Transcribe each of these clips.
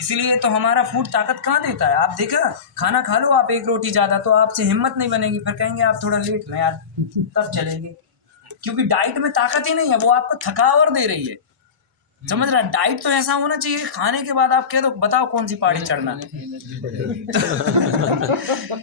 इसीलिए तो हमारा फूड ताकत कहाँ देता है। आप देखा, खाना खा लो आप 1 रोटी ज़्यादा तो आपसे हिम्मत नहीं बनेगी, फिर कहेंगे आप थोड़ा लेट में यार, तब चलेंगे। क्योंकि डाइट में ताकत ही नहीं है, वो आपको थकावट दे रही है। समझ रहा है? डाइट तो ऐसा होना चाहिए, खाने के बाद आप कह दो बताओ कौन सी पहाड़ी चढ़ना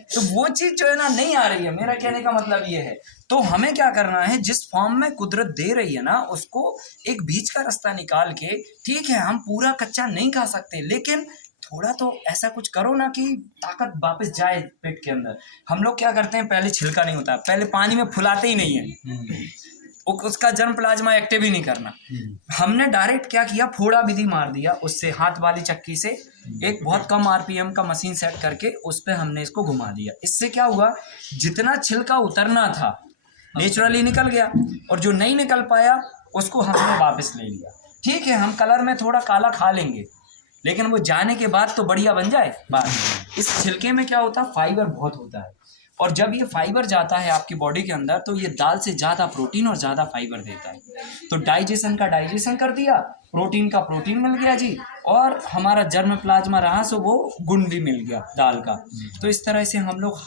तो वो चीज जो है ना नहीं आ रही है। मेरा कहने का मतलब ये है, तो हमें क्या करना है, जिस फॉर्म में कुदरत दे रही है ना उसको एक बीच का रास्ता निकाल के, ठीक है हम पूरा कच्चा नहीं खा सकते लेकिन थोड़ा तो ऐसा कुछ करो ना कि ताकत वापस जाए पेट के अंदर। हम लोग क्या करते हैं, पहले छिलका नहीं होता, पहले पानी में फुलाते ही नहीं है, उसका जर्म प्लाज्मा एक्टिव ही नहीं करना। हमने डायरेक्ट क्या किया, फोड़ा विधि मार दिया उससे, हाथ वाली चक्की से एक बहुत कम आरपीएम का मशीन सेट करके उस पर हमने इसको घुमा दिया। इससे क्या हुआ, जितना छिलका उतरना था नेचुरली निकल गया, और जो नहीं निकल पाया उसको हमने वापस ले लिया। ठीक है हम कलर में थोड़ा काला खा लेंगे लेकिन वो जाने के बाद तो बढ़िया बन जाए बात। इस छिलके में क्या होता है, फाइबर बहुत होता है, और जब ये फाइबर जाता है आपकी बॉडी के अंदर तो ये दाल से ज़्यादा प्रोटीन और ज़्यादा फाइबर देता है। तो डाइजेशन का डाइजेशन कर दिया, प्रोटीन का प्रोटीन मिल गया जी, और हमारा जर्म प्लाज्मा रहा सो वो गुण भी मिल गया दाल का। तो इस तरह से हम लोग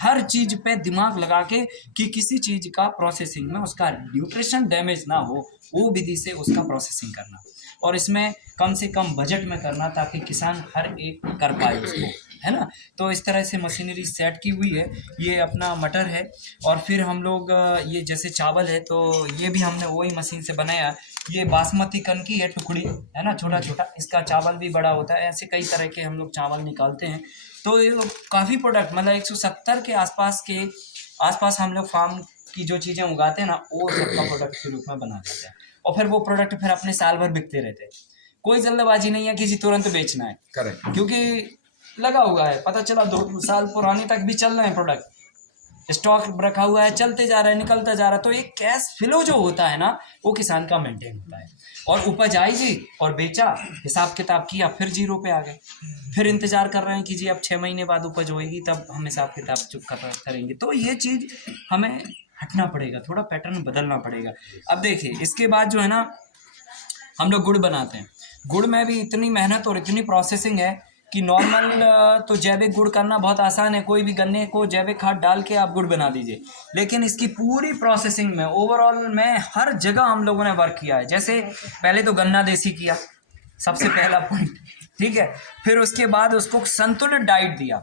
हर चीज़ पे दिमाग लगा के कि किसी चीज़ का प्रोसेसिंग में उसका न्यूट्रिशन डैमेज ना हो, वो विधि से उसका प्रोसेसिंग करना, और इसमें कम से कम बजट में करना ताकि किसान हर एक कर पाए उसको, है ना। तो इस तरह से मशीनरी सेट की हुई है। ये अपना मटर है, और फिर हम लोग ये जैसे चावल है तो ये भी हमने वही मशीन से बनाया। ये बासमती कन की है, टुकड़ी है ना, छोटा छोटा, इसका चावल भी बड़ा होता है। ऐसे कई तरह के हम लोग चावल निकालते हैं। तो ये काफ़ी प्रोडक्ट, मतलब 170 के आसपास हम लोग फार्म की जो चीज़ें उगाते हैं ना वो सबका प्रोडक्ट के रूप में बना देते हैं, और फिर वो प्रोडक्ट फिर अपने साल भर बिकते रहते हैं। कोई जल्दबाजी नहीं है किसी तुरंत बेचना है, करेक्ट, क्योंकि लगा हुआ है, पता चला 2 साल पुराने तक भी चल रहे हैं प्रोडक्ट, स्टॉक रखा हुआ है, चलते जा रहा है, निकलता जा रहा है। तो एक कैश फ्लो जो होता है ना वो किसान का मेंटेन होता है। और उपज आई जी और बेचा, हिसाब किताब किया, फिर 0 पे आ गए, फिर इंतजार कर रहे हैं कि जी अब 6 महीने बाद उपज होएगी तब हम हिसाब किताब चुप करेंगे। तो ये चीज़ हमें हटना पड़ेगा, थोड़ा पैटर्न बदलना पड़ेगा। अब देखिए इसके बाद जो है ना हम लोग गुड़ बनाते हैं। गुड़ में भी इतनी मेहनत और इतनी प्रोसेसिंग है कि नॉर्मल तो जैविक गुड़ करना बहुत आसान है, कोई भी गन्ने को जैविक खाद डाल के आप गुड़ बना दीजिए, लेकिन इसकी पूरी प्रोसेसिंग में ओवरऑल में हर जगह हम लोगों ने वर्क किया है। जैसे पहले तो गन्ना देसी किया, सबसे पहला पॉइंट, ठीक है, फिर उसके बाद उसको संतुलित डाइट दिया।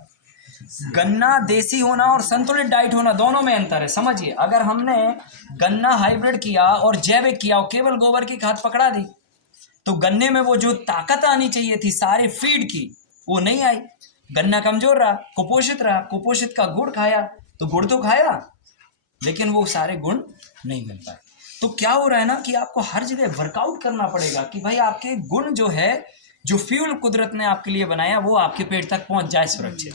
गन्ना देसी होना और संतुलित डाइट होना दोनों में अंतर है, समझिए। अगर हमने गन्ना हाइब्रिड किया और जैविक किया और केवल गोबर की खाद पकड़ा दी तो गन्ने में वो जो ताकत आनी चाहिए थी सारे फीड की वो नहीं आई, गन्ना कमजोर रहा, कुपोषित रहा, कुपोषित का गुड़ खाया तो गुड़ तो खाया लेकिन वो सारे गुण नहीं मिल पाए। तो क्या हो रहा है ना कि आपको हर जगह वर्कआउट करना पड़ेगा कि भाई आपके गुण जो है, जो फ्यूल कुदरत ने आपके लिए बनाया वो आपके पेट तक पहुंच जाए सुरक्षित,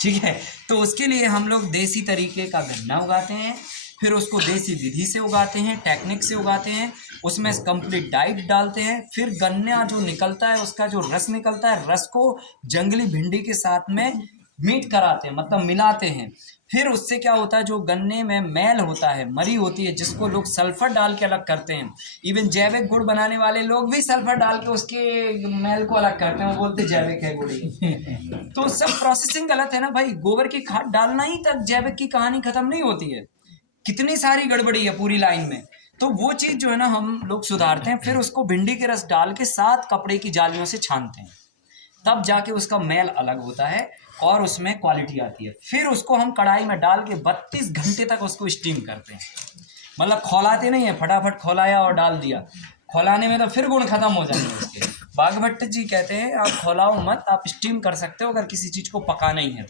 ठीक है। तो उसके लिए हम लोग देसी तरीके का गन्ना उगाते हैं, फिर उसको देसी विधि से उगाते हैं, टेक्निक से उगाते हैं, उसमें कंप्लीट डाइट डालते हैं। फिर गन्ना जो निकलता है उसका जो रस निकलता है, रस को जंगली भिंडी के साथ में मीट कराते हैं, मतलब मिलाते हैं। फिर उससे क्या होता है, जो गन्ने में मैल होता है, मरी होती है, जिसको लोग सल्फर डाल के अलग करते हैं। इवन जैविक गुड़ बनाने वाले लोग भी सल्फर डाल के उसके मैल को अलग करते हैं, वो बोलते जैविक है गुड़ तो सब प्रोसेसिंग गलत है ना भाई। गोबर की खाद डालना ही तक जैविक की कहानी खत्म नहीं होती है, कितनी सारी गड़बड़ी है पूरी लाइन में। तो वो चीज़ जो है ना हम लोग सुधारते हैं, फिर उसको भिंडी के रस डाल के 7 कपड़े की जालियों से छानते हैं, तब जाके उसका मैल अलग होता है और उसमें क्वालिटी आती है। फिर उसको हम कढ़ाई में डाल के 32 घंटे तक उसको स्टीम करते हैं, मतलब खौलाते नहीं है, फटाफट खौलाया और डाल दिया, खौलाने में तो फिर गुण खत्म हो जाएंगे उसके। बागभट्ट जी कहते हैं आप खौलाओ मत, आप स्टीम कर सकते हो अगर किसी चीज़ को पकाना ही है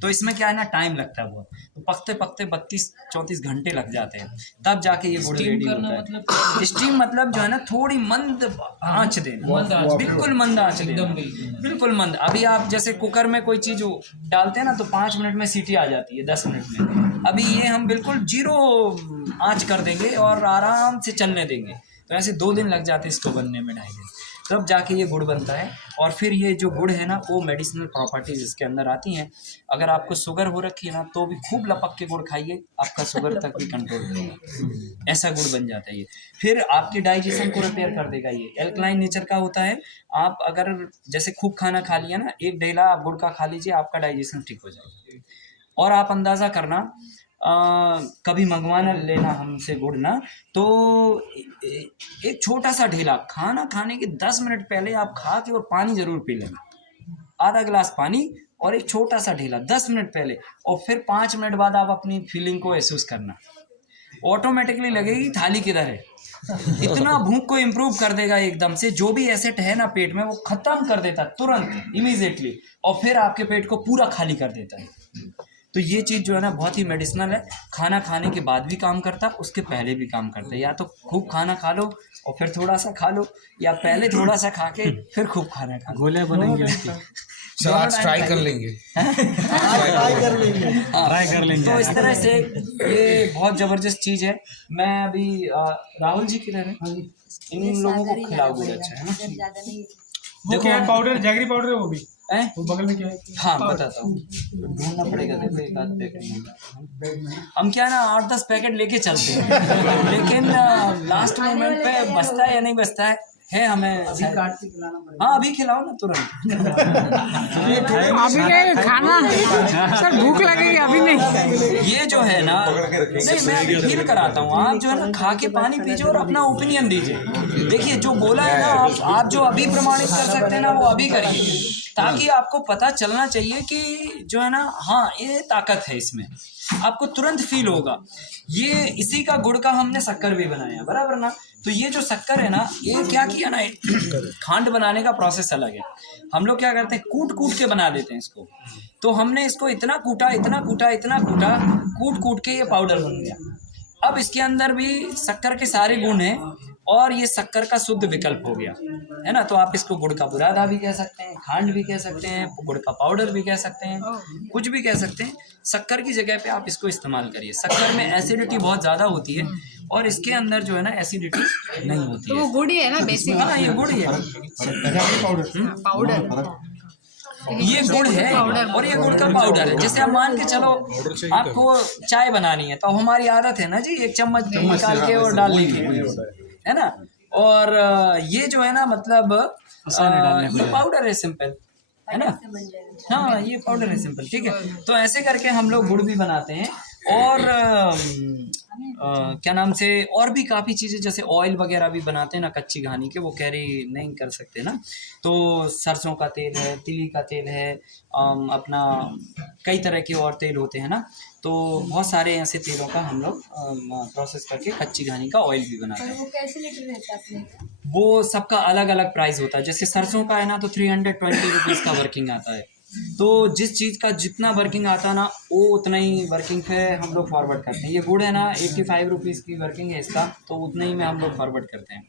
तो इसमें क्या है ना टाइम लगता है बहुत, तो पकते पकते 32-34 घंटे लग जाते हैं, तब जाके ये गुड़ रेडी होता है। मतलब स्टीम मतलब जो है ना थोड़ी मंद आंच देना, बिल्कुल मंद आंच देना, बिल्कुल मंद। अभी आप जैसे कुकर में कोई चीज़ डालते हैं ना तो 5 मिनट में सीटी आ जाती है, 10 मिनट में। अभी ये हम बिल्कुल 0 आंच कर देंगे और आराम से चलने देंगे, तो ऐसे 2 दिन लग जाते हैं इसको बनने में, 2.5 दिन। तब जाके ये गुड़ बनता है। और फिर ये जो गुड़ है ना वो मेडिसिनल प्रॉपर्टीज इसके अंदर आती हैं। अगर आपको शुगर हो रखी है ना तो भी खूब लपक के गुड़ खाइए, आपका शुगर तक भी कंट्रोल रहेगा, ऐसा गुड़ बन जाता है ये। फिर आपके डाइजेशन को रिपेयर कर देगा, ये एल्कलाइन नेचर का होता है। आप अगर जैसे खूब खाना खा लिया ना, एक ढेला आप गुड़ का खा लीजिए, आपका डाइजेशन ठीक हो जाएगा। और आप अंदाज़ा करना, कभी मंगवाना लेना हमसे गुड़ ना, तो एक छोटा सा ढेला खाना खाने के 10 मिनट पहले आप खा के और पानी जरूर पी लेना, आधा गिलास पानी और एक छोटा सा ढेला 10 मिनट पहले, और फिर 5 मिनट बाद आप अपनी फीलिंग को महसूस करना, ऑटोमेटिकली लगेगी थाली किधर है। इतना भूख को इम्प्रूव कर देगा एकदम से, जो भी एसिड है ना पेट में वो खत्म कर देता तुरंत इमीडिएटली, और फिर आपके पेट को पूरा खाली कर देता है। तो ये चीज़ जो है ना बहुत ही मेडिसिनल है, खाना खाने के बाद भी काम करता, उसके पहले भी काम करता है। या तो खूब खाना खा लो और फिर थोड़ा सा खा लो, या पहले थोड़ा सा खा के फिर खूब खाना खा लो। गोले बनेंगे सर आज ट्राई कर लेंगे। ट्राई कर लेंगे। तो इस तरह से ये बहुत ज़बरदस्त चीज़ है। मैं अभी राहुल जी किधर है, इन लोगों को खिलाओगे, अच्छा है ना। वो क्या है, पाउडर जैगरी पाउडर है वो भी हैं? वो बगल में क्या है? हाँ बताता हूँ, ढूंढना पड़ेगा, देखो एक आध पैकेट हम क्या ना 8-10 पैकेट लेके चलते हैं, लेकिन लास्ट मोमेंट पे बचता है या नहीं बचता है हमें हाँ अभी खिलाओ ना तुरंत। अभी नहीं खाना, सर भूख लगेगी अभी नहीं। ये जो है ना, नहीं मैं अभी फील कराता हूँ, आप जो है ना खा के पानी पीजिए और अपना ओपिनियन दीजिए। देखिए जो बोला है ना, आप जो अभी प्रमाणित कर सकते हैं ना वो अभी करिए, ताकि आपको पता चलना चाहिए कि जो है ना, हाँ ये ताकत है इसमें, आपको तुरंत फील होगा। ये इसी का गुड़ का हमने शक्कर भी बनाया, बराबर ना। तो ये जो शक्कर है ना, ये क्या किया ना, खांड बनाने का प्रोसेस अलग है। हम लोग क्या करते हैं, कूट कूट के बना देते हैं इसको। तो हमने इसको इतना कूटा, इतना कूटा, इतना कूटा, कूट कूट के ये पाउडर बन गया। अब इसके अंदर भी शक्कर के सारे गुण हैं और ये शक्कर का शुद्ध विकल्प हो गया, है ना। तो आप इसको गुड़ का बुरादा भी कह सकते हैं, खांड भी कह सकते हैं, गुड़ का पाउडर भी कह सकते हैं, कुछ भी कह सकते हैं। शक्कर की जगह पे आप इसको इस्तेमाल करिए। शक्कर में एसिडिटी बहुत ज़्यादा होती है और इसके अंदर जो है ना एसिडिटी नहीं होती तो है। वो गुड़ ही है ना बेसिक। हाँ ये गुड़ ही है, पाउडर ये गुड़ है और ये गुड़ का पाउडर है। जैसे आप मान के चलो आपको चाय बनानी है, तो हमारी आदत है ना जी, एक चम्मच निकाल के और डालने की, है ना। और ये जो है ना, मतलब ये पाउडर है, सिंपल है ना। हाँ ये पाउडर है सिंपल, ठीक है। तो ऐसे करके हम लोग गुड़ भी बनाते हैं। और क्या नाम से, और भी काफ़ी चीज़ें, जैसे ऑयल वगैरह भी बनाते हैं ना कच्ची घानी के, वो कैरी नहीं कर सकते ना। तो सरसों का तेल है, तिली का तेल है, अपना कई तरह के और तेल होते हैं ना। तो बहुत सारे ऐसे तेलों का हम लोग प्रोसेस करके कच्ची घानी का ऑयल भी बनाते हैं। वो कैसे लीटर रहता है अपने? वो सबका अलग अलग प्राइस होता है। जैसे सरसों का है ना, तो 320 रुपीज़ का वर्किंग आता है। तो जिस चीज़ का जितना वर्किंग आता है ना, वो उतना ही वर्किंग पे हम लोग फॉरवर्ड करते हैं। ये गुड़ है ना, 85 रुपीज़ की वर्किंग है इसका, तो उतना ही में हम लोग फॉरवर्ड करते हैं।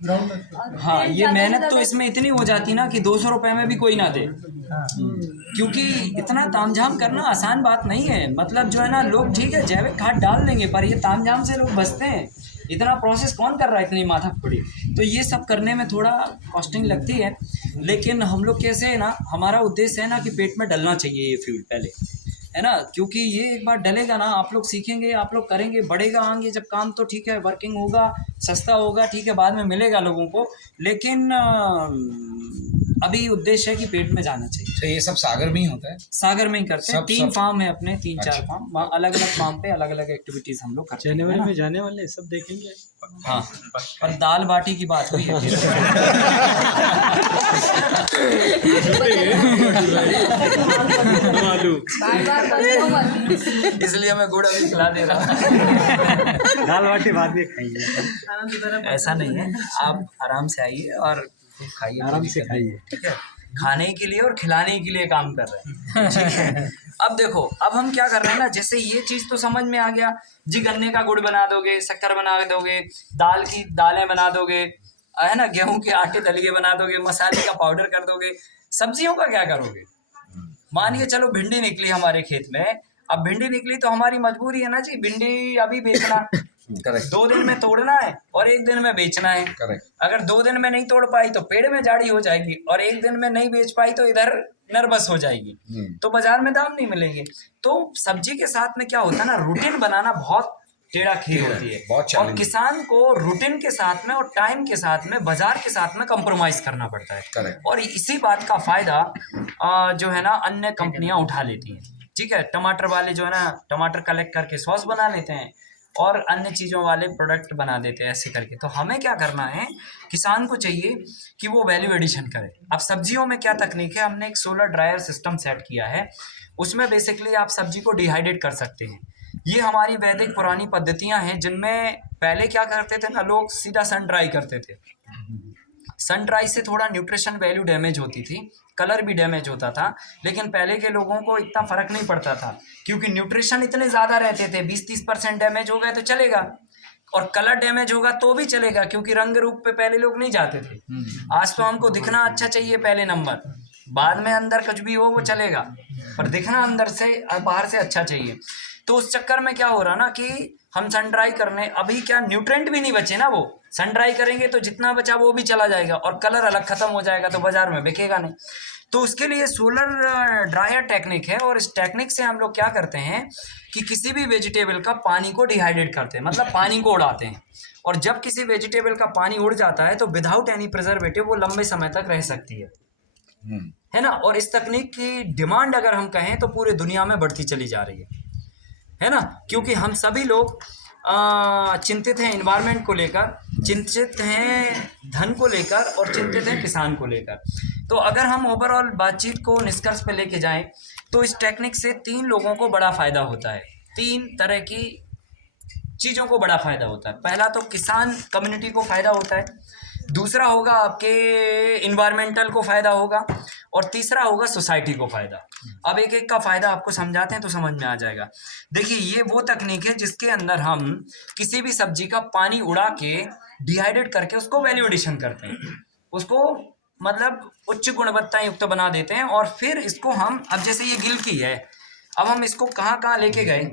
हाँ ये मेहनत तो इसमें इतनी हो जाती ना कि 200 रुपये में भी कोई ना दे, क्योंकि इतना तामझाम करना आसान बात नहीं है। मतलब जो है ना, लोग ठीक है जैविक खाद डाल देंगे, पर ये तामझाम से लोग बचते हैं। इतना प्रोसेस कौन कर रहा है, इतनी माथा फोड़ी। तो ये सब करने में थोड़ा कॉस्टिंग लगती है, लेकिन हम लोग कैसे है ना, हमारा उद्देश्य है ना कि पेट में डलना चाहिए ये फ्यूल पहले, है ना। क्योंकि ये एक बार डलेगा ना, आप लोग सीखेंगे, आप लोग करेंगे, बढ़ेगा आगे जब काम, तो ठीक है वर्किंग होगा, सस्ता होगा, ठीक है, बाद में मिलेगा लोगों को। लेकिन अभी उद्देश्य है कि पेट में जाना चाहिए। तो ये सब सागर में ही होता है? सागर में ही करते हैं। 3 फार्म है अपने, 3-4 अच्छा। फार्म, अलग अलग फार्म पे अलग अलग एक्टिविटीज हम लोग करते हैं। जनवरी में जाने वाले सब देखेंगे। हाँ पर दाल बाटी की बात हुई है। इसलिए मैं गुड़ अभी खिला दे रहा हूँ। दाल बाटी बाद में खाएंगे। ऐसा नहीं है, आप आराम से आइए और खूब खाइए, आराम से खाइए, ठीक है। खाने के लिए और खिलाने के लिए काम कर रहे हैं, ठीक है। अब देखो, अब हम क्या कर रहे हैं ना, जैसे ये चीज़ तो समझ में आ गया जी, गन्ने का गुड़ बना दोगे, शक्कर बना दोगे, दाल की दालें बना दोगे, है ना, गेहूं के आटे दलिए बना दोगे, मसाले का पाउडर कर दोगे। सब्जियों का क्या करोगे? मानिए चलो भिंडी निकली हमारे खेत में, अब भिंडी निकली तो हमारी मजबूरी है ना जी, भिंडी अभी बेचना, करेक्ट 2 दिन में तोड़ना है और 1 दिन में बेचना है। करेक्ट अगर 2 दिन में नहीं तोड़ पाई तो पेड़ में जाड़ी हो जाएगी, और 1 दिन में नहीं बेच पाई तो इधर नर्वस हो जाएगी, तो बाजार में दाम नहीं मिलेंगे। तो सब्जी के साथ में क्या होता है ना, रूटीन बनाना बहुत टेढ़ा खीर होती है, बहुत और challenging। किसान को रूटीन के साथ में और टाइम के साथ में बाजार के साथ में कंप्रोमाइज करना पड़ता है। करेक्ट और इसी बात का फायदा जो है ना अन्य कंपनियां उठा लेती हैं। ठीक है, टमाटर वाले जो है ना टमाटर कलेक्ट करके सॉस बना लेते हैं, और अन्य चीज़ों वाले प्रोडक्ट बना देते हैं ऐसे करके। तो हमें क्या करना है, किसान को चाहिए कि वो वैल्यू एडिशन करे। अब सब्जियों में क्या तकनीक है, हमने एक सोलर ड्रायर सिस्टम सेट किया है, उसमें बेसिकली आप सब्जी को डिहाइड्रेट कर सकते हैं। ये हमारी वैदिक पुरानी पद्धतियां हैं, जिनमें पहले क्या करते थे ना, लोग सीधा सन ड्राई करते थे। सन ड्राई से थोड़ा न्यूट्रिशन वैल्यू डैमेज होती थी, कलर भी डैमेज होता था, लेकिन पहले के लोगों को इतना फर्क नहीं पड़ता था, क्योंकि न्यूट्रिशन इतने ज़्यादा रहते थे। 20-30% डैमेज हो गए तो चलेगा, और कलर डैमेज होगा तो भी चलेगा, क्योंकि रंग रूप पे पहले लोग नहीं जाते थे। आज तो हमको दिखना अच्छा चाहिए पहले नंबर, बाद में अंदर कुछ भी हो वो चलेगा, पर दिखना अंदर से बाहर से अच्छा चाहिए। तो उस चक्कर में क्या हो रहा ना कि हम सन ड्राई करने, अभी क्या न्यूट्रेंट भी नहीं बचे ना, वो सन ड्राई करेंगे तो जितना बचा वो भी चला जाएगा, और कलर अलग ख़त्म हो जाएगा, तो बाजार में बिकेगा नहीं। तो उसके लिए सोलर ड्रायर टेक्निक है, और इस टेक्निक से हम लोग क्या करते हैं कि किसी भी वेजिटेबल का पानी को डिहाइड्रेट करते हैं, मतलब पानी को उड़ाते हैं। और जब किसी वेजिटेबल का पानी उड़ जाता है तो विदाउट एनी प्रिजर्वेटिव वो लंबे समय तक रह सकती है ना। और इस तकनीक की डिमांड अगर हम कहें तो पूरी दुनिया में बढ़ती चली जा रही है ना, क्योंकि हम सभी लोग चिंतित हैं इन्वायरमेंट को लेकर, चिंतित हैं धन को लेकर, और चिंतित हैं किसान को लेकर। तो अगर हम ओवरऑल बातचीत को निष्कर्ष पे लेके जाएं तो इस टेक्निक से 3 लोगों को बड़ा फ़ायदा होता है, 3 तरह की चीज़ों को बड़ा फ़ायदा होता है। पहला तो किसान कम्युनिटी को फ़ायदा होता है, दूसरा होगा आपके इन्वायरमेंटल को फ़ायदा होगा, और तीसरा होगा सोसाइटी को फ़ायदा। अब एक एक का फ़ायदा आपको समझाते हैं तो समझ में आ जाएगा। देखिए, ये वो तकनीक है जिसके अंदर हम किसी भी सब्जी का पानी उड़ा के डिहाइड्रेट करके उसको वैल्यू एडिशन करते हैं, उसको मतलब उच्च गुणवत्ता युक्त बना देते हैं। और फिर इसको हम, अब जैसे ये गिलकी है, अब हम इसको कहाँ कहाँ लेके गए,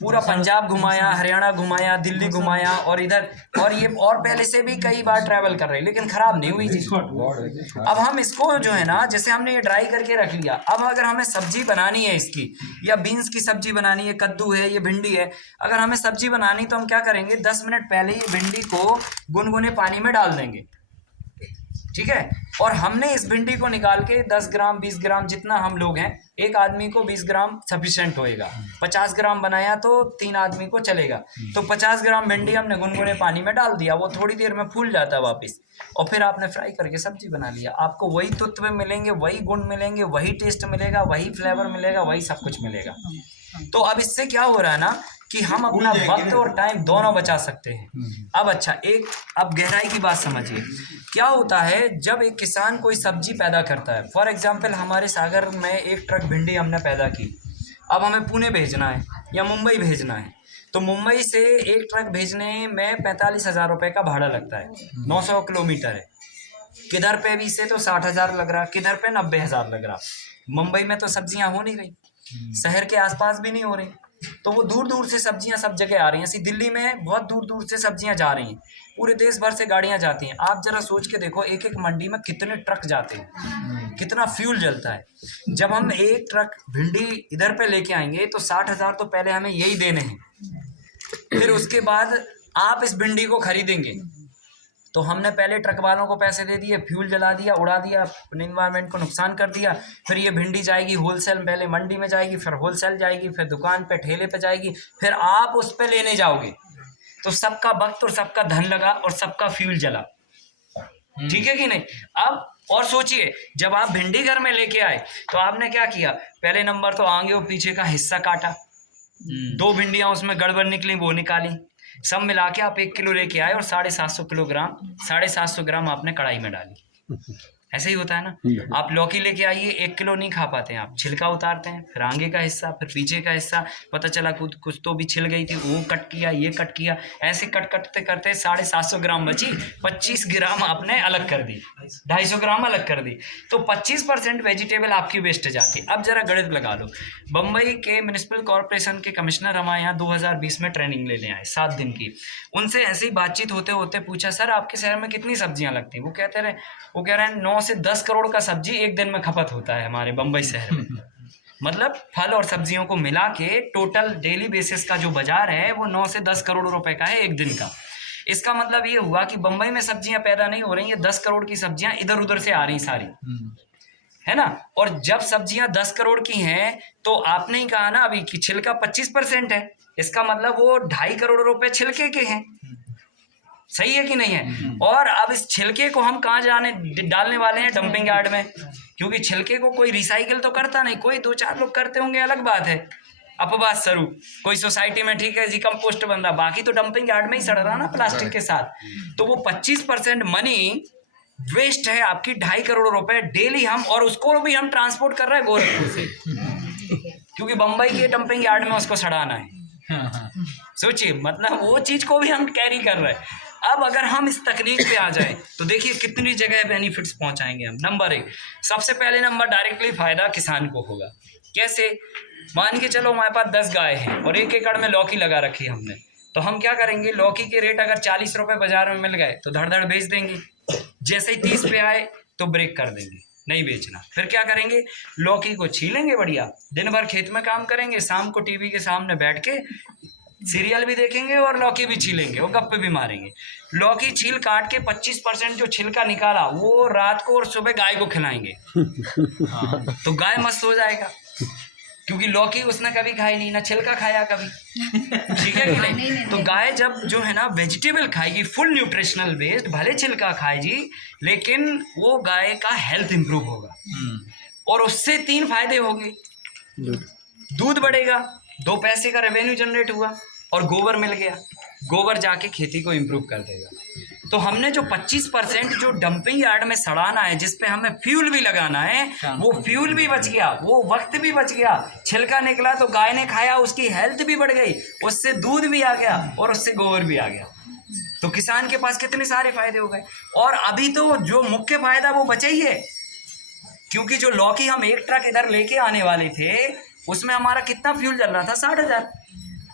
पूरा पंजाब घुमाया, हरियाणा घुमाया, दिल्ली घुमाया, और इधर, और ये और पहले से भी कई बार ट्रैवल कर रहे हैं, लेकिन ख़राब नहीं हुई जी। अब हम इसको जो है ना, जैसे हमने ये ड्राई करके रख लिया, अब अगर हमें सब्जी बनानी है इसकी, या बीन्स की सब्जी बनानी है, कद्दू है, ये भिंडी है, अगर हमें सब्जी बनानी तो हम क्या करेंगे, 10 मिनट पहले ये भिंडी को गुनगुने पानी में डाल देंगे, ठीक है। और हमने इस भिंडी को निकाल के 10 ग्राम 20 ग्राम, जितना हम लोग हैं, एक आदमी को 20 ग्राम सफिशिएंट होएगा, 50 ग्राम बनाया तो 3 आदमी को चलेगा, तो 50 ग्राम भिंडी हमने गुनगुने पानी में डाल दिया, वो थोड़ी देर में फूल जाता है वापस, और फिर आपने फ्राई करके सब्जी बना लिया। आपको वही तत्व मिलेंगे, वही गुण मिलेंगे, वही टेस्ट मिलेगा, वही फ्लेवर मिलेगा, वही सब कुछ मिलेगा। तो अब इससे क्या हो रहा है ना कि हम अपना वक्त और टाइम दोनों बचा सकते हैं। अब अच्छा, अब गहराई की बात समझिए, क्या होता है जब एक किसान कोई सब्जी पैदा करता है। फॉर एग्जांपल, हमारे सागर में एक ट्रक भिंडी हमने पैदा की, अब हमें पुणे भेजना है या मुंबई भेजना है, तो मुंबई से एक ट्रक भेजने में 45,000 रुपये का भाड़ा लगता है, 900 किलोमीटर है। किधर पे भी से तो 60,000 लग रहा, किधर पे 90,000 लग रहा। मुंबई में तो सब्जियां हो नहीं रही, शहर के आसपास भी नहीं हो रही, तो वो दूर दूर से सब्जियां सब जगह आ रही हैं। ऐसी दिल्ली में बहुत दूर दूर से सब्जियां जा रही हैं, पूरे देश भर से गाड़ियां जाती हैं। आप जरा सोच के देखो, एक एक मंडी में कितने ट्रक जाते हैं, कितना फ्यूल जलता है। जब हम एक ट्रक भिंडी इधर पे लेके आएंगे तो 60,000 तो पहले हमें यही देने हैं, फिर उसके बाद आप इस भिंडी को खरीदेंगे, तो हमने पहले ट्रक वालों को पैसे दे दिए, फ्यूल जला दिया, उड़ा दिया, एनवायरनमेंट को नुकसान कर दिया। फिर ये भिंडी जाएगी होलसेल, पहले मंडी में जाएगी, फिर होलसेल जाएगी, फिर दुकान पे ठेले पे जाएगी, फिर आप उस पे लेने जाओगे, तो सबका वक्त और सबका धन लगा और सबका फ्यूल जला, ठीक है कि नहीं। अब और सोचिए, जब आप भिंडी घर में लेके आए तो आपने क्या किया, पहले नंबर तो आगे और पीछे का हिस्सा काटा, 2 भिंडियाँ उसमें गड़बड़ निकली, वो निकाली, सब मिला के आप 1 किलो लेके आए और 750 किलोग्राम 750 ग्राम आपने कढ़ाई में डाली, ऐसे ही होता है ना। आप लौकी लेके आइए, 1 किलो नहीं खा पाते हैं आप, छिलका उतारते हैं, फिर आगे का हिस्सा, फिर पीछे का हिस्सा, पता चला कुछ तो भी छिल गई थी, वो कट किया, ये कट किया, ऐसे करते करते 750 ग्राम बची, 25 ग्राम आपने अलग कर दी, 250 ग्राम अलग कर दी, तो 25% वेजिटेबल आपकी वेस्ट जाती। अब जरा गणित लगा लो। बम्बई के म्यूनिसिपल कॉर्पोरेशन के कमिश्नर हमारे यहाँ 2020 में ट्रेनिंग लेने आए 7 दिन की। उनसे ऐसे ही बातचीत होते होते पूछा, सर आपके शहर में कितनी सब्जियां लगती हैं? वो कह रहे हैं 9 से 10 करोड़ का सब्जी एक दिन में खपत होता है हमारे बम्बई शहर में। मतलब फल और सब्जियों को मिला के टोटल डेली बेसिस का जो बाजार है वो 9 से 10 करोड़ रुपए का है एक दिन का। इसका मतलब ये हुआ कि बम्बई में सब्जियां पैदा नहीं हो रही हैं, 10 करोड़ की सब्जियां इधर उधर से आ रही सारी, है ना। और जब सब्जियां 10 करोड़ की हैं तो आपने ही कहा ना अभी कि छिलका 25% है, इसका मतलब वो 2.5 करोड़ रुपए छिलके के हैं। सही है कि नहीं है? और अब इस छिलके को हम कहाँ डालने वाले हैं? डंपिंग यार्ड में, क्योंकि छिलके को कोई रिसाइकिल तो करता नहीं, कोई 2-4 लोग करते होंगे अलग बात है, अपवाद स्वरूप कोई सोसाइटी में ठीक है जी कंपोस्ट बन रहा, बाकी तो डंपिंग यार्ड में ही सड़ रहा ना प्लास्टिक के साथ। तो वो 25% मनी वेस्ट है आपकी, 2.5 करोड़ रुपए डेली हम, और उसको भी हम ट्रांसपोर्ट कर रहे हैं गोरखपुर से, क्योंकि बम्बई के डंपिंग यार्ड में उसको सड़ाना है। सोचिए, मतलब वो चीज को भी हम कैरी कर रहे हैं। अब अगर हम इस तकनीक पे आ जाएं तो देखिए कितनी जगह बेनिफिट्स पहुंचाएंगे हम। नंबर 1, सबसे पहले नंबर डायरेक्टली फायदा किसान को होगा। कैसे? मान के चलो हमारे पास 10 गाय हैं और 1 एकड़ में लौकी लगा रखी हमने, तो हम क्या करेंगे, लौकी के रेट अगर 40 रुपए बाजार में मिल गए तो धड़ धड़ बेच देंगे। जैसे ही 30 पे आए तो ब्रेक कर देंगे, नहीं बेचना। फिर क्या करेंगे, लौकी को छीलेंगे बढ़िया, दिन भर खेत में काम करेंगे, शाम को टीवी के सामने बैठ के सीरियल भी देखेंगे और लौकी भी छीलेंगे और गप्पे भी मारेंगे। लौकी छील काट के 25% जो छिलका निकाला वो रात को और सुबह गाय को खिलाएंगे। तो गाय मस्त हो जाएगा, क्योंकि लौकी उसने कभी खाई नहीं, ना छिलका खाया कभी। ठीक है कि नहीं? तो गाय जब जो है ना वेजिटेबल खाएगी, फुल न्यूट्रिशनल बेस्ड, भले छिलका खाएगी लेकिन वो गाय का हेल्थ इंप्रूव होगा, और उससे 3 फायदे होंगे। दूध बढ़ेगा, 2 पैसे का रेवेन्यू जनरेट हुआ, और गोबर मिल गया, गोबर जाके खेती को इम्प्रूव कर देगा। तो हमने जो 25% जो डंपिंग यार्ड में सड़ाना है, जिसपे हमें फ्यूल भी लगाना है, वो फ्यूल भी बच गया, वो वक्त भी बच गया, छिलका निकला तो गाय ने खाया, उसकी हेल्थ भी बढ़ गई, उससे दूध भी आ गया और उससे गोबर भी आ गया। तो किसान के पास कितने सारे फायदे हो गए। और अभी तो जो मुख्य फायदा वो बचा ही है, क्योंकि जो लौकी हम 1 ट्रक इधर लेके आने वाले थे उसमें हमारा कितना फ्यूल जल रहा था, 60,000।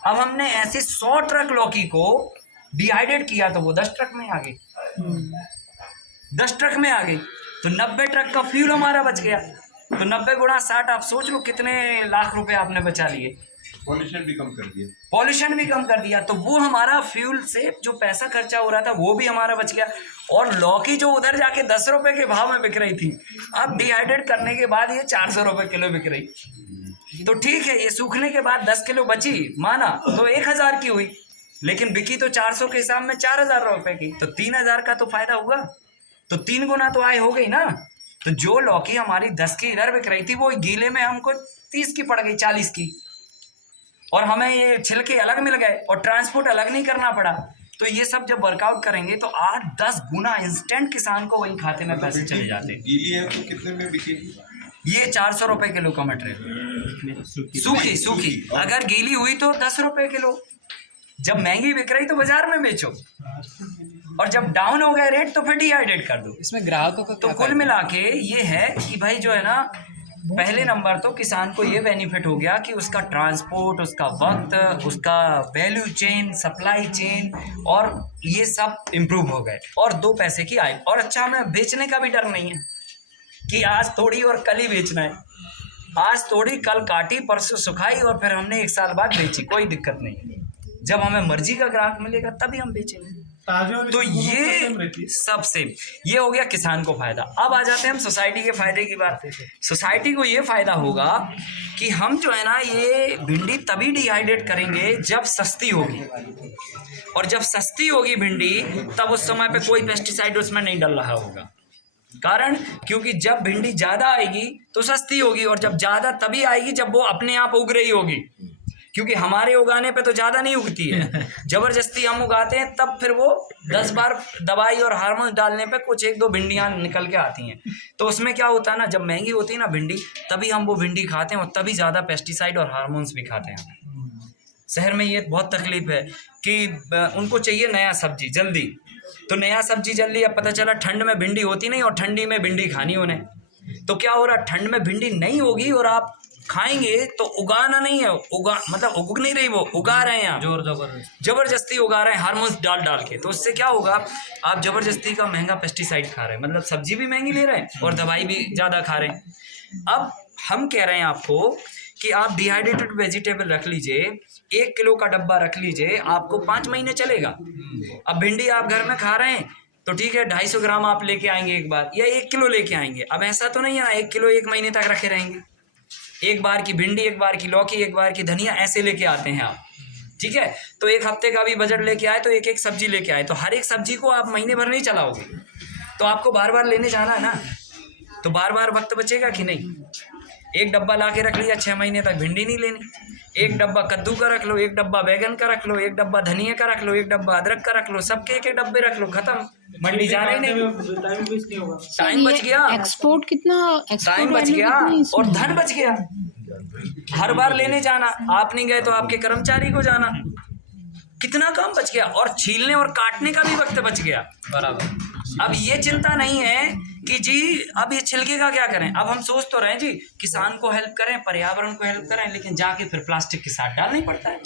अब हमने ऐसे 100 ट्रक लौकी को डिहाइड्रेट किया तो वो 10 ट्रक में आ गई, 10 ट्रक में आ गई, तो 90 ट्रक का फ्यूल हमारा बच गया। तो 90 गुणा 60, आप सोच लो कितने लाख रुपए आपने बचा लिए। पॉल्यूशन भी कम कर दिया, पॉल्यूशन भी कम कर दिया, तो वो हमारा फ्यूल से जो पैसा खर्चा हो रहा था वो भी हमारा बच गया। और लौकी जो उधर जाके 10 रुपए के भाव में बिक रही थी, अब डिहाइड्रेट करने के बाद ये 400 रुपए किलो बिक रही। तो ठीक है, ये सूखने के बाद 10 किलो बची, माना तो 1000 की हुई, लेकिन बिकी तो 400 के हिसाब में 4000 रुपए की, तो 3000 का तो फायदा हुआ। तो 3 गुना तो आय हो गई ना। तो जो लौकी हमारी 10 की इधर बिक रही थी वो गीले में हमको 30 की पड़ गई, 40 की, और हमें ये छिलके अलग मिल गए और ट्रांसपोर्ट अलग नहीं करना पड़ा। तो ये सब जब वर्कआउट करेंगे तो 8-10 गुना इंस्टेंट किसान को वही खाते में पैसे चले जाते हैं। गीली है तो कितने में बिकेगी? ये 400 रुपए किलो का मटेरियल, सूखी अगर गीली हुई तो 10 रुपए किलो। जब महंगी बिक रही तो बाजार में बेचो, और जब डाउन हो गए रेट तो फिर डिहाइड्रेट कर दो। इसमें ग्राहकों का तो कुल मिला के ये है कि भाई जो है ना, पहले नंबर तो किसान को ये बेनिफिट हो गया कि उसका ट्रांसपोर्ट, उसका वक्त, उसका वैल्यू चेन, सप्लाई चेन, और ये सब इम्प्रूव हो गए, और 2 पैसे की आय। और अच्छा, हमें बेचने का भी डर नहीं है कि आज तोड़ी और कल ही बेचना है। आज तोड़ी, कल काटी, परसों सुखाई और फिर हमने 1 साल बाद बेची, कोई दिक्कत नहीं। जब हमें मर्जी का ग्राहक मिलेगा तभी हम बेचेंगे। तो ये सबसे, ये हो गया किसान को फायदा। अब आ जाते हैं हम सोसाइटी के फायदे की बात। सोसाइटी को ये फायदा होगा कि हम जो है ना, ये भिंडी तभी डिहाइड्रेट करेंगे जब सस्ती होगी, और जब सस्ती होगी भिंडी तब उस समय पे कोई पेस्टिसाइड उसमें नहीं डल रहा होगा। कारण, क्योंकि जब भिंडी ज्यादा आएगी तो सस्ती होगी, और जब ज्यादा तभी आएगी जब वो अपने आप उग रही होगी, क्योंकि हमारे उगाने पे तो ज़्यादा नहीं उगती है, ज़बरदस्ती हम उगाते हैं, तब फिर वो 10 बार दवाई और हार्मोन डालने पे कुछ 1-2 भिंडियाँ निकल के आती हैं। तो उसमें क्या होता है ना, जब महंगी होती है ना भिंडी, तभी हम वो भिंडी खाते हैं और तभी ज़्यादा पेस्टिसाइड और हार्मोन्स भी खाते हैं। शहर में ये बहुत तकलीफ है कि उनको चाहिए नया सब्जी जल्दी, तो नया सब्जी जल्दी, अब पता चला ठंड में भिंडी होती नहीं और ठंडी में भिंडी खानी उन्हें, तो क्या हो रहा, ठंड में भिंडी नहीं होगी और आप खाएंगे तो उगाना नहीं है, मतलब उग नहीं रही, वो उगा रहे हैं आप जबरदस्ती उगा रहे हैं हार्मोन्स डाल डाल के। तो उससे क्या होगा, आप जबरदस्ती का महंगा पेस्टिसाइड खा रहे हैं, मतलब सब्जी भी महंगी ले रहे हैं और दवाई भी ज़्यादा खा रहे हैं। अब हम कह रहे हैं आपको कि आप डिहाइड्रेटेड वेजिटेबल रख लीजिए, 1 किलो का डब्बा रख लीजिए, आपको 5 महीने चलेगा। अब भिंडी आप घर में खा रहे हैं तो ठीक है, 250 ग्राम आप लेके आएंगे एक बार, या 1 किलो लेके आएंगे। अब ऐसा तो नहीं है ना 1 किलो 1 महीने तक रखे रहेंगे, एक बार की भिंडी, एक बार की लौकी, एक बार की धनिया, ऐसे लेके आते हैं आप, ठीक है। तो 1 हफ्ते का भी बजट लेके आए तो एक सब्जी लेके आए, तो हर एक सब्जी को आप महीने भर नहीं चलाओगे, तो आपको बार बार लेने जाना है ना, तो बार बार वक्त बचेगा कि नहीं। एक डब्बा ला के रख लिया, 6 महीने तक भिंडी नहीं लेनी, एक डब्बा कद्दू का रख लो, एक डब्बा बैगन का रख लो, एक डब्बा धनिया का रख लो, एक डब्बा अदरक का रख लो, सबके एक डब्बे रख लो, खत्म, मंडी जाना ही नहीं, टाइम बच गया, एक्सपोर्ट कितना, टाइम बच गया और धन बच गया। हर बार लेने जाना, आप नहीं गए तो आपके कर्मचारी को जाना, कितना काम बच गया, और छीलने और काटने का भी वक्त बच गया बराबर। अब ये चिंता नहीं है कि जी अब ये छिलके का क्या करें, अब हम सोच तो रहे हैं जी किसान को हेल्प करें, पर्यावरण को हेल्प करें, लेकिन जाके फिर प्लास्टिक के साथ डालना ही पड़ता है।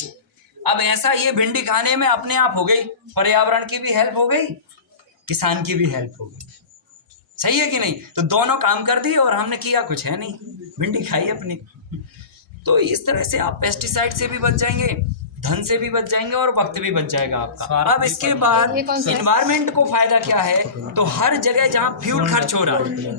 अब ऐसा ये भिंडी खाने में अपने आप हो गई, पर्यावरण की भी हेल्प हो गई, किसान की भी हेल्प हो गई, सही है कि नहीं। तो दोनों काम कर दिए और हमने किया कुछ है नहीं, भिंडी खाई अपनी। तो इस तरह से आप पेस्टिसाइड से भी बच जाएंगे, धन से भी बच जाएंगे और वक्त भी बच जाएगा आपका। अब इसके बाद एनवायरमेंट को फायदा क्या है, तो हर जगह जहाँ फ्यूल खर्च हो रहा है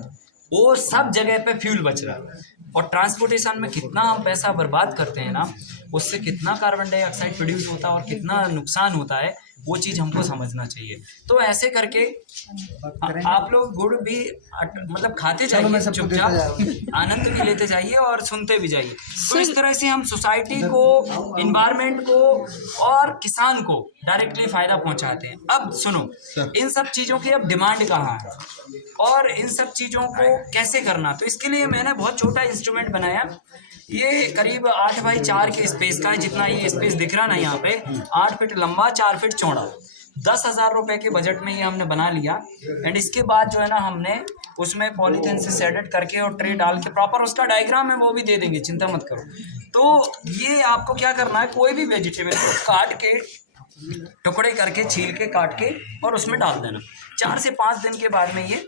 वो सब जगह पे फ्यूल बच रहा है, और ट्रांसपोर्टेशन में कितना हम पैसा बर्बाद करते हैं ना, उससे कितना कार्बन डाइऑक्साइड प्रोड्यूस होता है और कितना नुकसान होता है, वो चीज़ हमको समझना चाहिए। तो ऐसे करके आप लोग गुड़ भी मतलब खाते जाइए, चुपचाप आनंद भी लेते जाइए और सुनते भी जाइए। तो इस तरह से हम सोसाइटी को, इन्वायरमेंट को और किसान को डायरेक्टली फ़ायदा पहुंचाते हैं। अब सुनो, इन सब चीज़ों की अब डिमांड कहाँ है और इन सब चीज़ों को कैसे करना, तो इसके लिए मैंने बहुत छोटा इंस्ट्रूमेंट बनाया। ये करीब 8 बाई 4 के स्पेस का है, जितना ये स्पेस दिख रहा ना यहाँ पे, 8 फीट लंबा, 4 फीट चौड़ा, 10,000 रुपये के बजट में ये हमने बना लिया। एंड इसके बाद जो है ना, हमने उसमें पॉलीथीन से सेडेड करके और ट्रे डाल के, प्रॉपर उसका डायग्राम है वो भी दे देंगे, चिंता मत करो। तो ये आपको क्या करना है, कोई भी वेजिटेबल को काट के, टुकड़े करके, छील के, काट के और उसमें डाल देना। 4 से 5 दिन के बाद में ये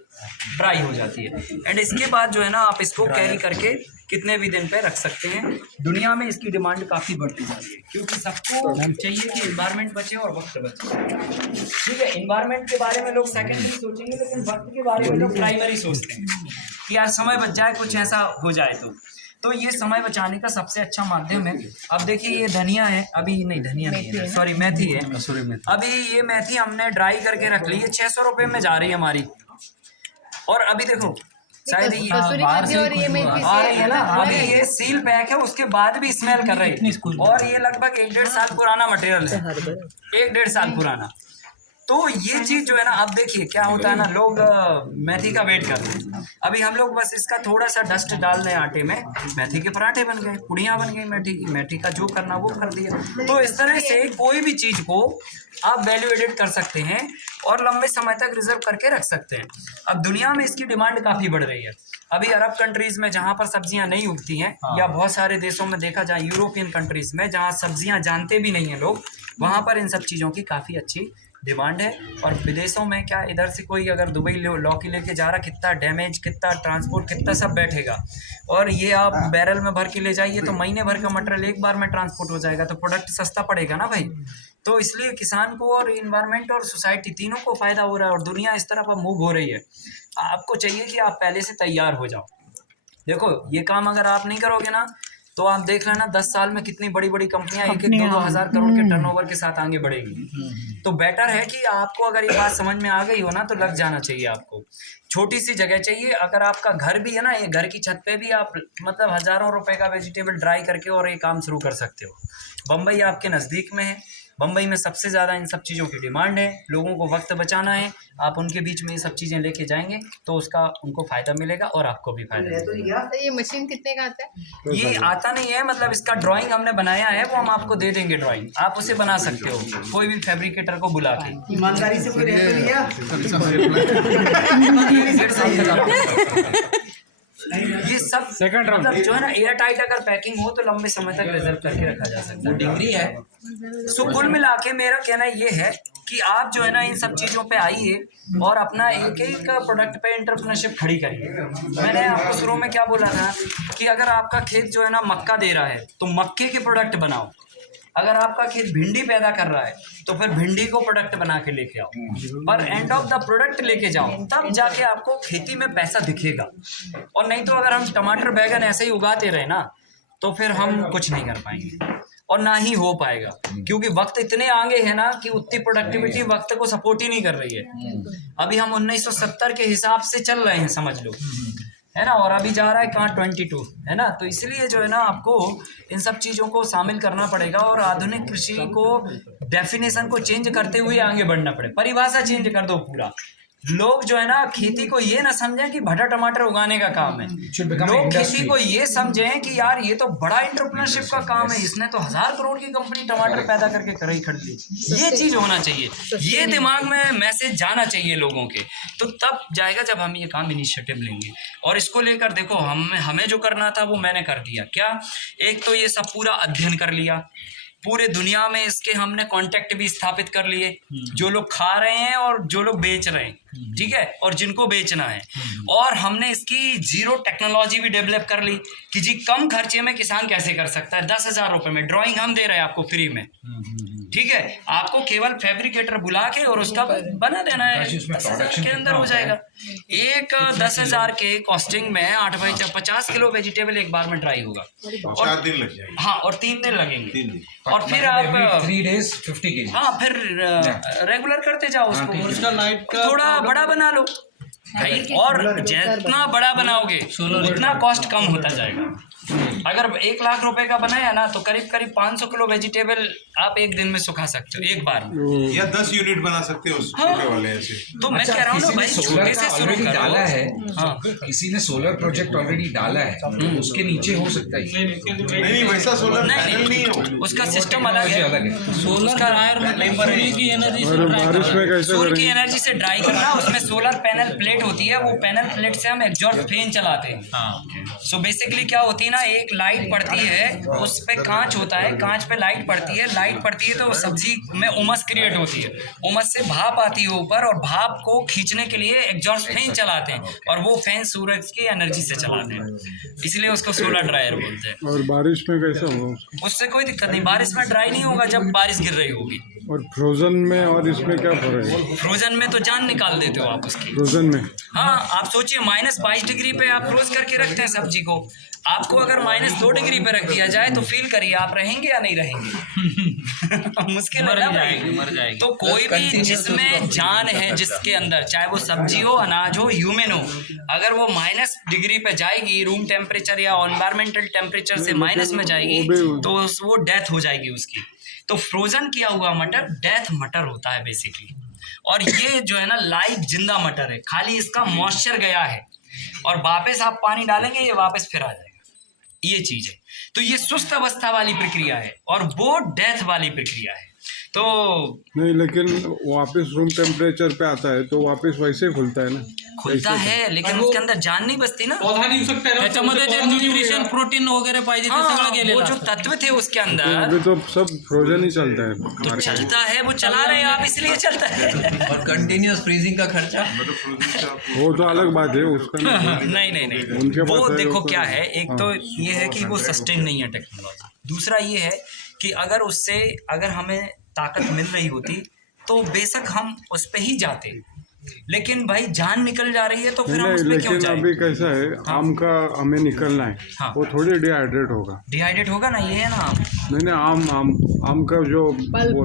ड्राई हो जाती है। एंड इसके बाद जो है ना, आप इसको कैरी करके कितने भी दिन पे रख सकते हैं। दुनिया में इसकी डिमांड काफ़ी बढ़ती जा रही है, क्योंकि सबको चाहिए कि इन्वायरमेंट बचे और वक्त बचे। ठीक है, इन्वायरमेंट के बारे में लोग सेकेंडरी सोचेंगे, लेकिन वक्त के बारे में लोग प्राइमरी सोचते हैं कि यार समय बच जाए, कुछ ऐसा हो जाए। तो ये समय बचाने का सबसे अच्छा माध्यम है। अब देखिए ये धनिया है, अभी नहीं, धनिया नहीं है, सॉरी मेथी है। अभी ये मेथी हमने ड्राई करके रख ली है, 600 रुपये में जा रही है हमारी। और अभी देखो शायद ये बाहर से आ रही है ना, अभी ये सील पैक है, उसके बाद भी स्मेल कर रही है, और ये लगभग 1-1.5 साल पुराना मटेरियल है, 1-1.5 साल पुराना। तो ये चीज़ जो है ना, अब देखिए क्या होता है ना, लोग मेथी का वेट करते हैं। अभी हम लोग बस इसका थोड़ा सा डस्ट डाल दें आटे में, मेथी के पराठे बन गए, पुड़ियाँ बन गई मेथी का जो करना वो कर दिया। तो इस तरह से कोई भी चीज़ को आप वैल्यू एडिट कर सकते हैं और लंबे समय तक रिजर्व करके रख सकते हैं। अब दुनिया में इसकी डिमांड काफ़ी बढ़ रही है। अभी अरब कंट्रीज़ में जहाँ पर सब्जियाँ नहीं उगती हैं, या बहुत सारे देशों में देखा जाए, यूरोपियन कंट्रीज़ में जहाँ सब्जियाँ जानते भी नहीं हैं लोग, वहाँ पर इन सब चीज़ों की काफ़ी अच्छी डिमांड है। और विदेशों में क्या, इधर से कोई अगर दुबई लौकी लेके जा रहा, कितना डैमेज, कितना ट्रांसपोर्ट, कितना सब बैठेगा, और ये आप बैरल में भर के ले जाइए तो महीने भर का मटेरियल एक बार में ट्रांसपोर्ट हो जाएगा, तो प्रोडक्ट सस्ता पड़ेगा ना भाई। तो इसलिए किसान को और इन्वायरमेंट और सोसाइटी तीनों को फ़ायदा हो रहा है, और दुनिया इस तरफ अब मूव हो रही है। आपको चाहिए कि आप पहले से तैयार हो जाओ। देखो ये काम अगर आप नहीं करोगे ना, तो आप देख लेना 10 साल में कितनी बड़ी बड़ी कंपनियां 1-2 हज़ार करोड़ के टर्नओवर के साथ आगे बढ़ेगी। तो बेटर है कि आपको अगर ये बात समझ में आ गई हो ना, तो लग जाना चाहिए आपको। छोटी सी जगह चाहिए। अगर आपका घर भी है ना, ये घर की छत पे भी आप मतलब हज़ारों रुपए का वेजिटेबल ड्राई करके और ये काम शुरू कर सकते हो। बम्बई आपके नज़दीक में है, बम्बई में सबसे ज़्यादा इन सब चीज़ों की डिमांड है, लोगों को वक्त बचाना है, आप उनके बीच में ये सब चीज़ें लेके जाएंगे तो उसका उनको फ़ायदा मिलेगा और आपको भी फ़ायदा मिलेगा। तो ये मशीन कितने का आता है? ये आता नहीं है, मतलब इसका ड्राइंग हमने बनाया है, वो हम आपको दे देंगे ड्राइंग, आप उसे बना सकते हो कोई भी फैब्रिकेटर को बुला के। ईमानदारी से कोई रहता नहीं ये सब Second round. मतलब जो है ना एयर टाइट अगर पैकिंग हो तो लंबे समय तक रिजर्व करके रखा जा सकता है। डिग्री है। सो कुल मिला के मेरा कहना ये है कि आप जो है ना इन सब चीज़ों पे आइए और अपना एक एक प्रोडक्ट पे एंटरप्रेन्योरशिप खड़ी करिए। मैंने आपको शुरू में क्या बोला था कि अगर आपका खेत जो है ना मक्का दे रहा है तो मक्के के प्रोडक्ट बनाओ, अगर आपका खेत भिंडी पैदा कर रहा है तो फिर भिंडी को प्रोडक्ट बना के लेके आओ, पर एंड ऑफ द प्रोडक्ट लेके जाओ, तब जाके आपको खेती में पैसा दिखेगा। और नहीं तो अगर हम टमाटर बैगन ऐसे ही उगाते रहे ना तो फिर हम कुछ नहीं कर पाएंगे और ना ही हो पाएगा, क्योंकि वक्त इतने आगे है ना कि उतनी प्रोडक्टिविटी वक्त को सपोर्ट ही नहीं कर रही है। अभी हम 1970 के हिसाब से चल रहे हैं समझ लो, है ना, और अभी जा रहा है कहाँ 22, है ना। तो इसलिए जो है ना आपको इन सब चीज़ों को शामिल करना पड़ेगा और आधुनिक कृषि को डेफिनेशन को चेंज करते हुए आगे बढ़ना पड़े। परिभाषा चेंज कर दो पूरा। लोग जो है ना खेती को ये ना समझें कि भटा टमाटर उगाने का काम है, लोग खेती को ये समझें कि यार ये तो बड़ा एंटरप्रेन्योरशिप का काम है, इसने तो 1000 करोड़ की कंपनी टमाटर पैदा करके कराई खड़ी ली। ये चीज़ होना चाहिए, ये दिमाग में मैसेज जाना चाहिए लोगों के, तो तब जाएगा जब हम ये काम इनिशिएटिव लेंगे। और इसको लेकर देखो हमें जो करना था वो मैंने कर दिया। क्या? एक तो ये सब पूरा अध्ययन कर लिया, पूरे दुनिया में इसके हमने कांटेक्ट भी स्थापित कर लिए, जो लोग खा रहे हैं और जो लोग बेच रहे हैं, ठीक है, और जिनको बेचना है। और हमने इसकी जीरो टेक्नोलॉजी भी डेवलप कर ली कि जी कम खर्चे में किसान कैसे कर सकता है। 10,000 रुपये में ड्राइंग हम दे रहे हैं आपको फ्री में, ठीक है, आपको केवल फैब्रिकेटर बुला के और उसका बना देना है, 10,000 के अंदर हो जाएगा। एक 10,000 के कॉस्टिंग में 8 बाई 50 किलो वेजिटेबल एक बार में ड्राई होगा। 4 दिन लग जाएंगे। हाँ, और 3 दिन लगेंगे। 3 दिन। और फिर आप 3 days 50 kg। हाँ, फिर रेगुलर करते जाओ उसको, उसका लाइट का थोड़ा बड़ा बना लो भाई, और जितना बड़ा बनाओगे उतना कॉस्ट कम होता जाएगा। अगर 1 लाख रुपए का बनाया ना तो करीब करीब 500 किलो वेजिटेबल आप एक दिन में सुखा सकते हो एक बार में, या 10 यूनिट बना सकते हो उस छोटे वाले ऐसे। तो मैं कह रहा हूँ ना भाई, छोटे से शुरू करो। डाला है, हाँ, किसी ने सोलर प्रोजेक्ट ऑलरेडी डाला है, उसके नीचे हो सकता है। नहीं वैसा सोलर पैनल नहीं हो, उसका सिस्टम अलग है। सोलर की एनर्जी सूर्य की एनर्जी से ड्राई करना, उसमें सोलर पैनल प्लेट होती है, वो पैनल प्लेट से हम एग्जॉस्ट फैन चलाते हैं। सो बेसिकली क्या होती है ना, एक लाइट पड़ती है, उस पे कांच होता है, कांच पे लाइट पड़ती है, लाइट पड़ती है तो सब्जी में उमस क्रिएट होती है, उमस से भाप आती है ऊपर, और भाप को खींचने के लिए एग्जॉस्ट फैन चलाते हैं, और वो फैन सूरज की एनर्जी से चलाते हैं, इसलिए उसको सोलर ड्रायर बोलते हैं। और बारिश में कैसा होगा? उससे कोई दिक्कत नहीं, बारिश में ड्राई नहीं होगा जब बारिश गिर रही होगी। और फ्रोजन में और इसमें क्या फर्क है? फ्रोजन में तो जान निकाल देते हो आप उसकी। फ्रोजन में हाँ, आप सोचिए -22 डिग्री पे आप फ्रोज करके रखते हैं सब्जी को, आपको अगर -2 डिग्री पे रख दिया जाए तो फील करिए आप रहेंगे या नहीं रहेंगे। मुश्किल है ना भाई, मर जाएगी। तो कोई भी जिसमें जान है, जिसके अंदर, चाहे वो सब्जी हो, अनाज हो, ह्यूमन हो, अगर वो माइनस डिग्री पे जाएगी, रूम टेम्परेचर या एनवायरमेंटल टेम्परेचर से माइनस में जाएगी तो वो डेथ हो जाएगी उसकी। तो फ्रोजन किया हुआ मटर डेथ मटर होता है बेसिकली, और ये जो है ना लाइव जिंदा मटर है, खाली इसका मॉइस्चर गया है और वापस आप पानी डालेंगे ये वापस फिर आ जाएगा, ये चीज है। तो ये सुस्त अवस्था वाली प्रक्रिया है और वो डेथ वाली प्रक्रिया है। तो नहीं, लेकिन वापस रूम टेम्परेचर पे आता है तो वापस वैसे खुलता है ना, खुलता है, लेकिन उसके अंदर जान नहीं बसती ना, पौधा नहीं सकता है, त्याच्यामध्ये जे न्यूट्रिशन प्रोटीन वगैरे पाहिजे ते सगळं वो गेलेलं जो असतं। तत्व थे उसके तो अंदर अभी तो सब फ्रोजन ही चलता है। तो चलता है, वो चला रहे हैं आप इसलिए चलता है। और कंटिन्यूअस फ्रीजिंग का खर्चा मतलब फ्रोजन से आप वो तो अलग बात है उसका नहीं नहीं नहीं, उनके वो पास है, देखो वो तो- क्या है, एक तो ये है कि वो सस्टेन नहीं है टेक्नोलॉजी, दूसरा ये है कि अगर उससे अगर हमें ताकत मिल रही होती तो बेशक हम उस पर ही जाते, लेकिन भाई जान निकल जा रही है तो फिर हम नहीं उसमें क्यों लेकिन जाए? अभी कैसा है आम का हमें निकलना है हाँ। वो थोड़ी डिहाइड्रेट होगा। डिहाइड्रेट होगा ना, ये है ना आम। नहीं आम का जो पल्प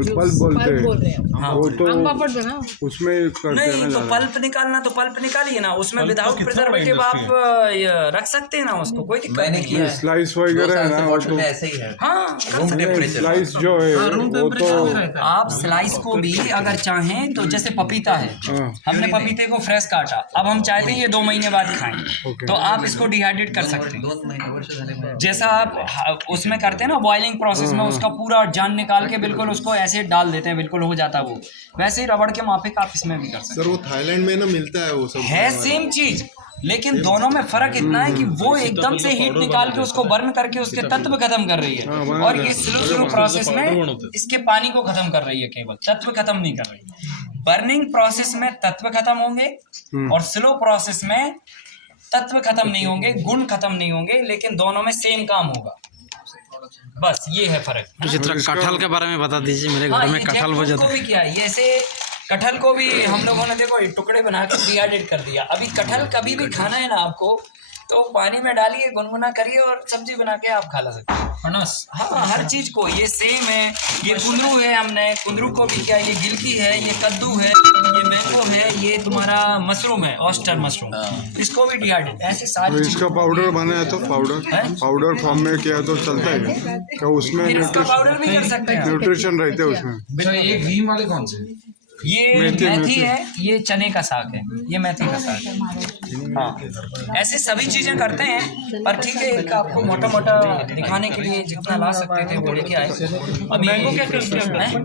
बोलते हैं हाँ। वो तो आम पापड़ बना उसमें करते हैं ना नहीं तो ज़्यादा। पल्प निकालना तो पल्प निकालिए ना, उसमें विदाउट कितना प्रिजर्वेटिव बड़ा आप ये रख सकते हैं ना उसको, कोई दिक्कत नहीं है। स्लाइस वगैरह है ना वो तो ऐसे ही है हाँ कर सकते स्लाइस जो है वो तो हैं। आप स्लाइस को भी अगर चाहें तो जैसे पपीता है, हाँ। हमने पपीते को फ्रेश काटा, अब हम चाहते हैं ये 2 महीने बाद खाएं, तो आप इसको डिहाइड्रेट कर सकते हैं। जैसा आप उसमें करते हैं ना बॉइलिंग प्रोसेस में, उसका पूरा जान निकाल के बिल्कुल उसको ऐसे डाल देते हैं, बिल्कुल हो जाता है वो, वैसे ही रबड़ के माफिक आप इसमें भी कर सकते सर वो थाईलैंड में ना मिलता है वो सब हैं। है सेम चीज, लेकिन दोनों में फर्क इतना है कि वो एकदम से हीट निकाल के उसको बर्न करके उसके तत्व खत्म कर रही है, और ये स्लो प्रोसेस में इसके पानी को खत्म कर रही है, केवल तत्व खत्म नहीं कर रही। बर्निंग प्रोसेस में तत्व खत्म होंगे और स्लो प्रोसेस में तत्व खत्म नहीं होंगे, गुण खत्म नहीं होंगे, लेकिन दोनों में सेम काम होगा। बस ये है फर्क। कटहल के बारे में बता दीजिए, मेरे घर में ये कटहल जैकफ्रूट बहुत ज्यादा को भी किया है, ये ऐसे कटहल को भी हम लोगों ने देखो टुकड़े बना के डिहाइड्रेट कर दिया। अभी कटहल कभी भी खाना है ना आपको, तो पानी में डालिए, गुनगुना करिए और सब्जी बना के आप खा सकते हैं। फणस। हाँ हर चीज को ये सेम है। ये कुंदरू है, हमने कुंदरू को भी किया, ये गिलकी है, ये कद्दू है, ये मैंगो है, ये तुम्हारा मशरूम है, ऑस्टर मशरूम, इसको भी डिहाइड्रेट, ऐसे तो सारी इसका पाउडर बनाया तो पाउडर फॉर्म में किया तो चलता है क्या उसमें फिर इसका पाउडर भी कर सकते हैं। न्यूट्रिशन रहते हैं उसमें। ये ग्रीन वाले कौन से? ये मेथी है, ये चने का साग है, ये मेथी का साग है। हाँ ऐसे सभी चीजें करते हैं, पर ठीक है एक आपको मोटा मोटा दिखाने के लिए जितना ला सकते थे वो लेके आए। अब मैंगो क्या करते हैं?